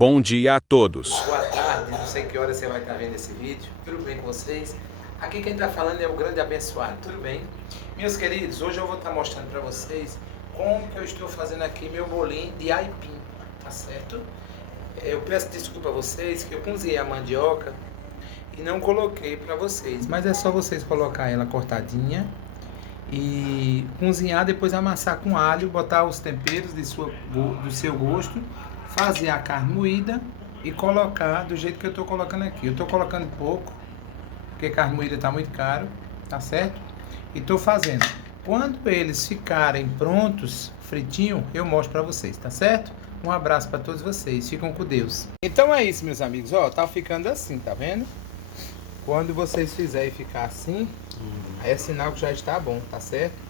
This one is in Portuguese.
Bom dia a todos. Boa tarde, não sei que hora você vai estar vendo esse vídeo. Tudo bem com vocês? Aqui quem está falando é o grande abençoado, tudo bem? Meus queridos, hoje eu vou estar mostrando para vocês como que eu estou fazendo aqui meu bolinho de aipim, tá certo? Eu peço desculpa a vocês que eu cozinhei a mandioca e não coloquei para vocês, mas é só vocês colocar ela cortadinha e cozinhar, depois amassar com alho, botar os temperos do seu gosto, fazer a carne moída e colocar do jeito que eu estou colocando aqui. Eu estou colocando pouco, porque carne moída está muito caro, tá certo? E estou fazendo. Quando eles ficarem prontos, fritinho, eu mostro para vocês, tá certo? Um abraço para todos vocês, ficam com Deus. Então é isso, meus amigos, ó, tá ficando assim, tá vendo? Quando vocês fizerem ficar assim, é sinal que já está bom, tá certo?